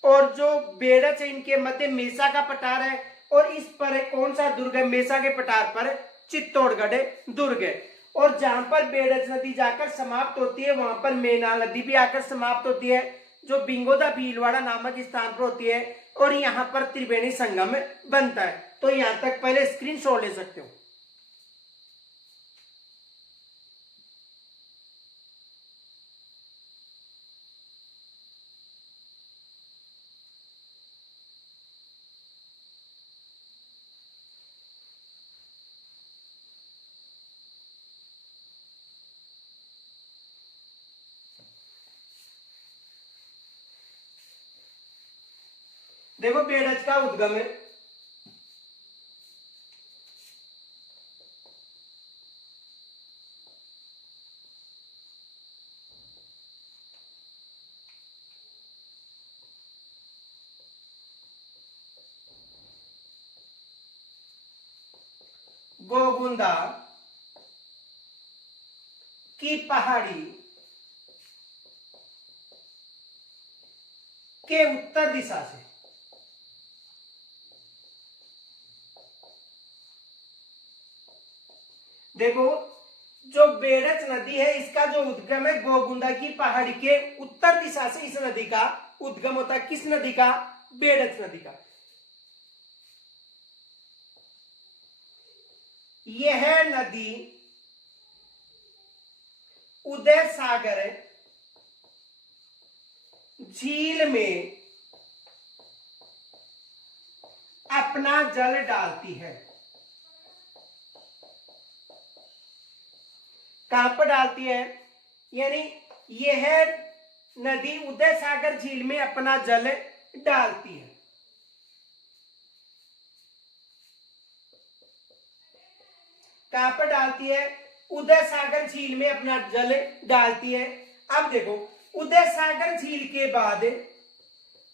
और जो बेडच है इनके मध्य मेसा का पठार है, और इस पर कौन सा दुर्ग है? मेसा के पठार पर चित्तौड़गढ़ दुर्ग है। और जहां पर बेडच नदी जाकर समाप्त होती है वहां पर मेनाल नदी भी आकर समाप्त होती है, जो बिंगोदा भीलवाड़ा नामक स्थान पर होती है, और यहाँ पर त्रिवेणी संगम बनता है। तो यहां तक पहले स्क्रीनशॉट ले सकते हो। देखो, बेडच का उद्गम है गोगुंदा की पहाड़ी के उत्तर दिशा से देखो, जो बेड़च नदी है इसका जो उद्गम है गोगुंदा की पहाड़ी के उत्तर दिशा से इस नदी का उद्गम होता है। किस नदी का? बेड़च नदी का। यह नदी उदय सागर झील में अपना जल डालती है। कहां पर डालती है? यानी यह नदी उदय सागर झील में अपना जल डालती है। कहां पर डालती है? उदय सागर झील में अपना जल डालती है। अब देखो, उदय सागर झील के बाद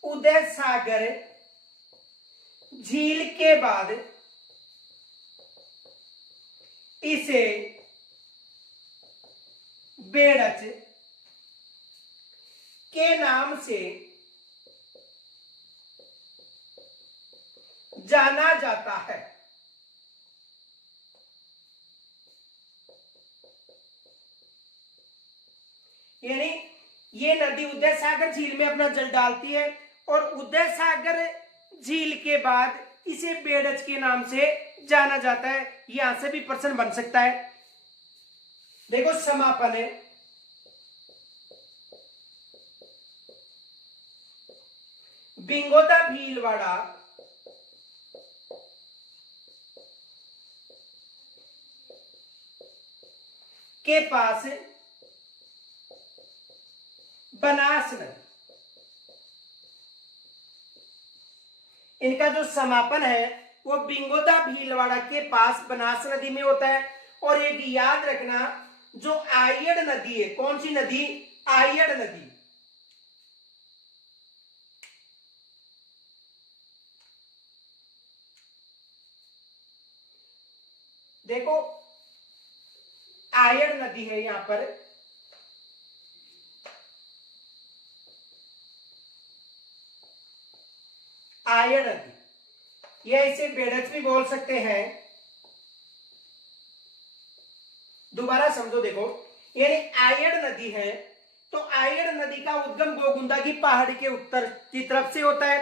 उदय सागर झील के बाद इसे बेड़च के नाम से जाना जाता है। यानी ये नदी उदय सागर झील में अपना जल डालती है और उदय सागर झील के बाद इसे बेड़च के नाम से जाना जाता है। यहां से भी प्रश्न बन सकता है। देखो, समापन है। बिंगोदा भीलवाड़ा के पास बनास नदी, इनका जो समापन है वो बिंगोदा भीलवाड़ा के पास बनास नदी में होता है। और एक याद रखना, जो आयड़ नदी है, कौन सी नदी? आयड़ नदी। देखो, आयड़ नदी है यहां पर, आयड़ नदी, यह इसे बेड़च भी बोल सकते हैं। दोबारा समझो, देखो, यानी आयड़ नदी है तो आयड़ नदी का उद्गम गोगुंदा की पहाड़ी के उत्तर की तरफ से होता है।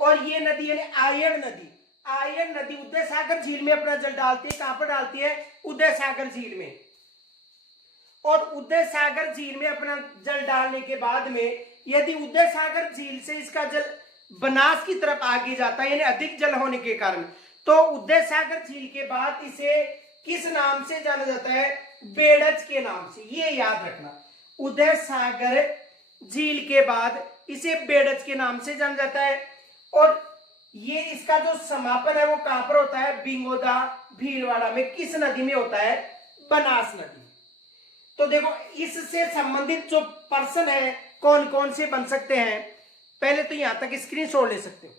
और ये नदी यानी आयड़ नदी, आयड़ नदी उदय सागर झील में अपना जल डालती है। कहां पर डालती है? उदय सागर झील में। और उदय सागर झील में अपना जल डालने के बाद में यदि उदय सागर झील से इसका जल बनास की तरफ आगे जाता है, यानी अधिक जल होने के कारण, तो उदय सागर झील के बाद इसे किस नाम से जाना जाता है? बेड़च के नाम से। ये याद रखना, उदय सागर झील के बाद इसे बेड़च के नाम से जाना जाता है। और ये इसका जो समापन है वो कहां पर होता है? बिंगोदा भीलवाड़ा में। किस नदी में होता है? बनास नदी। तो देखो, इससे संबंधित जो प्रश्न है कौन कौन से बन सकते हैं, पहले तो यहां तक स्क्रीनशॉट ले सकते हो।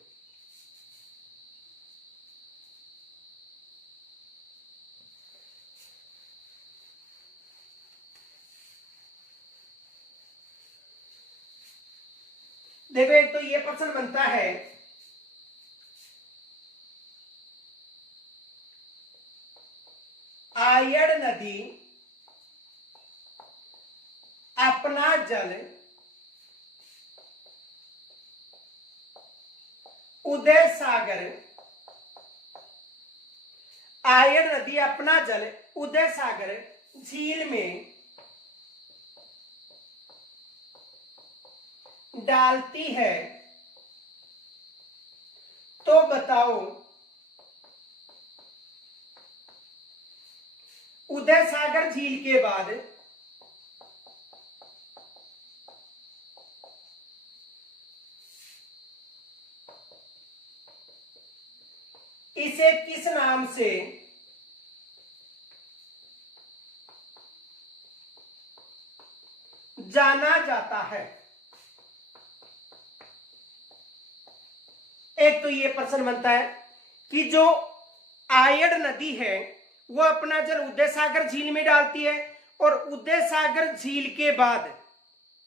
देखो, एक तो ये प्रश्न बनता है, आयड़ नदी अपना जल उदय सागर, आयड़ नदी अपना जल उदय सागर झील में डालती है, तो बताओ उदय सागर झील के बाद इसे किस नाम से जाना जाता है? एक तो ये प्रश्न बनता है कि जो आयड़ नदी है वो अपना जल उदय सागर झील में डालती है, और उदय सागर झील के बाद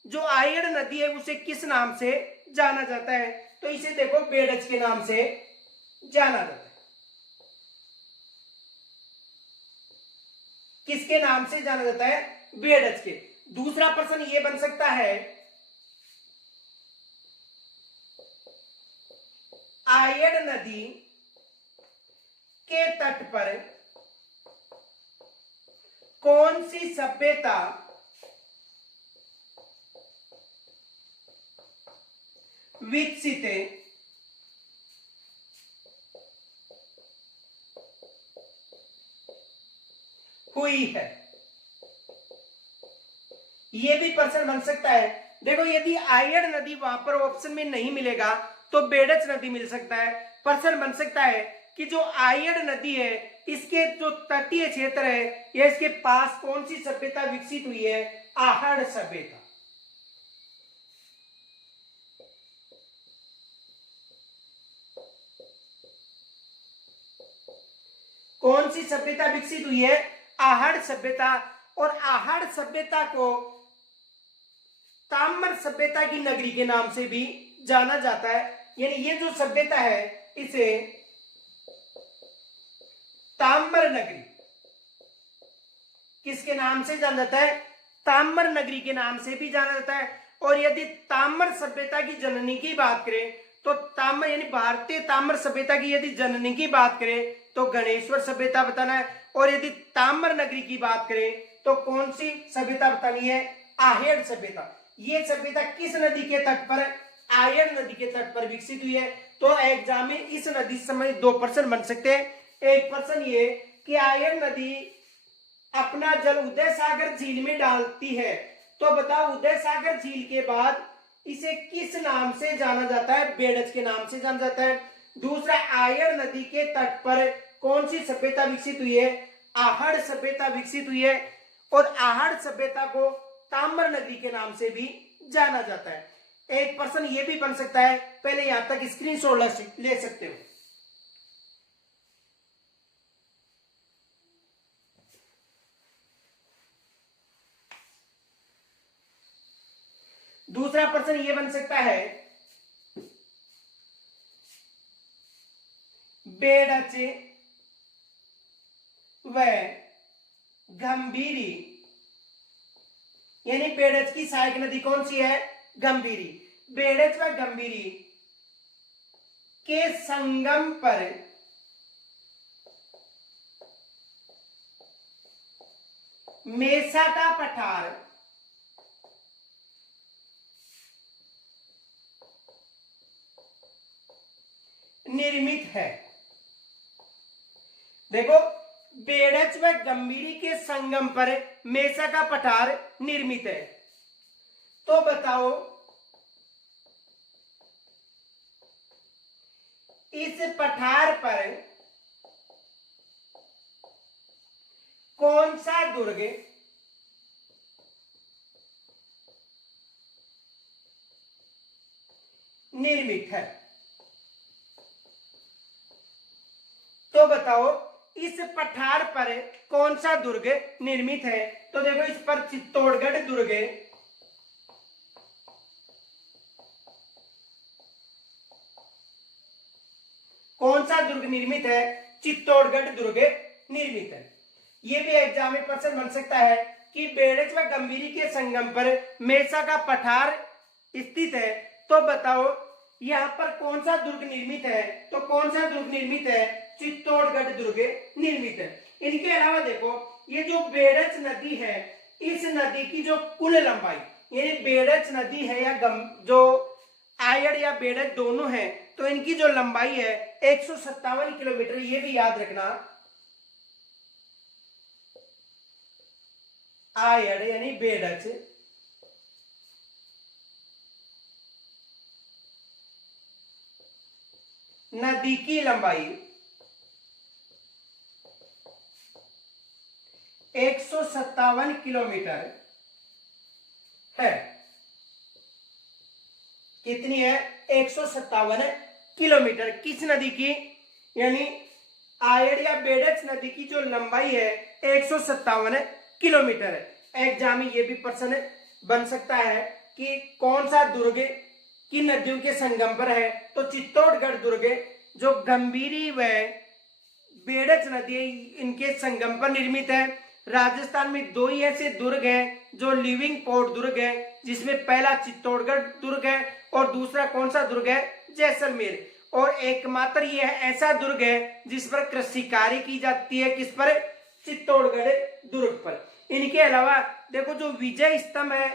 जो आयड़ नदी है उसे किस नाम से जाना जाता है? तो इसे देखो बेडज के नाम से जाना जाता है। किसके नाम से जाना जाता है? बेडज के। दूसरा प्रश्न ये बन सकता है, आयड़ नदी के तट पर कौन सी सभ्यता विकसित हुई है? यह भी प्रश्न बन सकता है। देखो यदि आयड़ नदी वहां पर ऑप्शन में नहीं मिलेगा तो बेडज नदी मिल सकता है। प्रश्न बन सकता है कि जो आयड़ नदी है इसके जो तटीय क्षेत्र है या इसके पास कौन सी सभ्यता विकसित हुई है? आहड़ सभ्यता। कौन सी सभ्यता विकसित हुई है? आहड़ सभ्यता। और आहड़ सभ्यता को ताम्र सभ्यता की नगरी के नाम से भी जाना जाता है। यानी ये जो सभ्यता है इसे ताम्र नगरी किसके नाम से जाना जाता है? ताम्र नगरी के नाम से भी जाना जाता है। और यदि ताम्र सभ्यता की जननी की बात करें तो ताम्र यानी भारतीय ताम्र सभ्यता की यदि जननी की बात करें तो गणेश्वर सभ्यता बताना है। और यदि ताम्र नगरी की बात करें तो कौन सी सभ्यता बतानी है? आहेड़ सभ्यता। ये सभ्यता किस नदी के तट पर? आयड़ नदी के तट पर विकसित हुई है। तो एग्जाम में इस नदी से संबंधित दो प्रश्न बन सकते हैं। एक प्रश्न ये कि आयड़ नदी अपना जल उदय सागर झील में डालती है, तो बताओ उदय सागर झील के बाद इसे किस नाम से जाना जाता है? बेडज के नाम से जाना जाता है। दूसरा, आयड़ नदी के तट पर कौन सी सभ्यता विकसित हुई है? आहड़ सभ्यता विकसित हुई है। और आहड़ सभ्यता को ताम्र नगरी के नाम से भी जाना जाता है। एक प्रश्न ये भी बन सकता है, पहले यहां तक स्क्रीनशॉट ले सकते हो। दूसरा प्रश्न ये बन सकता है, बेडज व गंभीरी यानी बेडज की सहायक नदी कौन सी है? गंभीरी। बेडज व गंभीरी के संगम पर मेसा का पठार निर्मित है। देखो बेडज व गंभीरी के संगम पर मेसा का पठार निर्मित है, तो बताओ इस पठार पर कौन सा दुर्ग निर्मित है? तो बताओ इस पठार पर कौन सा दुर्ग निर्मित है? तो देखो इस पर चित्तौड़गढ़ दुर्ग, कौन सा दुर्ग निर्मित है? चित्तौड़गढ़ दुर्ग निर्मित है। यह भी एग्जाम में प्रश्न बन सकता है कि बेडज व गंभीरी के संगम पर मेसा का पठार स्थित है, तो बताओ यहां पर कौन सा दुर्ग निर्मित है? तो कौन सा दुर्ग निर्मित है? चित्तौड़गढ़ दुर्ग निर्मित है। इनके अलावा देखो ये जो बेडज नदी है, इस नदी की जो कुल लंबाई यानी बेडज नदी है या जो आयड़ या बेडज दोनों है, तो इनकी जो लंबाई है 157 किलोमीटर। ये भी याद रखना, आयड़ यानी बेडज नदी की लंबाई 157 किलोमीटर है। कितनी है? 157 किलोमीटर। किस नदी की? यानी आयड़ या बेडक नदी की जो लंबाई है 157 किलोमीटर है। एग्जाम में ये भी प्रश्न बन सकता है कि कौन सा दुर्ग किन नदियों के संगम पर है, तो चित्तौड़गढ़ दुर्ग जो गंभीरी व बेडक नदी इनके संगम पर निर्मित है। राजस्थान में दो ही ऐसे दुर्ग हैं जो लिविंग पोर्ट दुर्ग है, जिसमें पहला चित्तौड़गढ़ दुर्ग है और दूसरा कौन सा दुर्ग है, जैसलमेर। और एकमात्र यह ऐसा दुर्ग है जिस पर कृषि कार्य की जाती है, किस पर, चित्तौड़गढ़ दुर्ग पर। इनके अलावा देखो जो विजय स्तंभ है,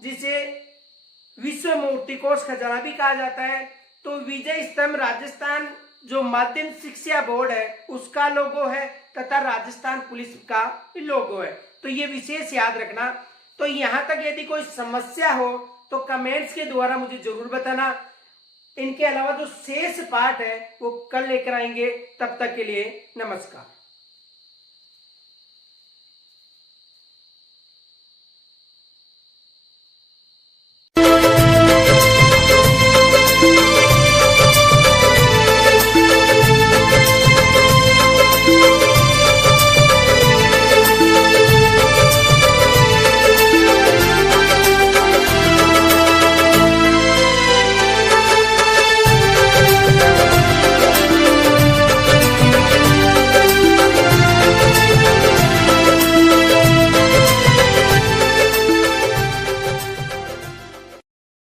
जिसे विश्व मूर्ति कोष खजाना भी कहा जाता है, तो विजय स्तंभ राजस्थान जो माध्यमिक शिक्षा बोर्ड है उसका लोगो है तथा राजस्थान पुलिस का लोगो है। तो ये विशेष याद रखना। तो यहां तक यदि कोई समस्या हो तो कमेंट्स के द्वारा मुझे जरूर बताना। इनके अलावा जो शेष पार्ट है वो कल लेकर आएंगे। तब तक के लिए नमस्कार।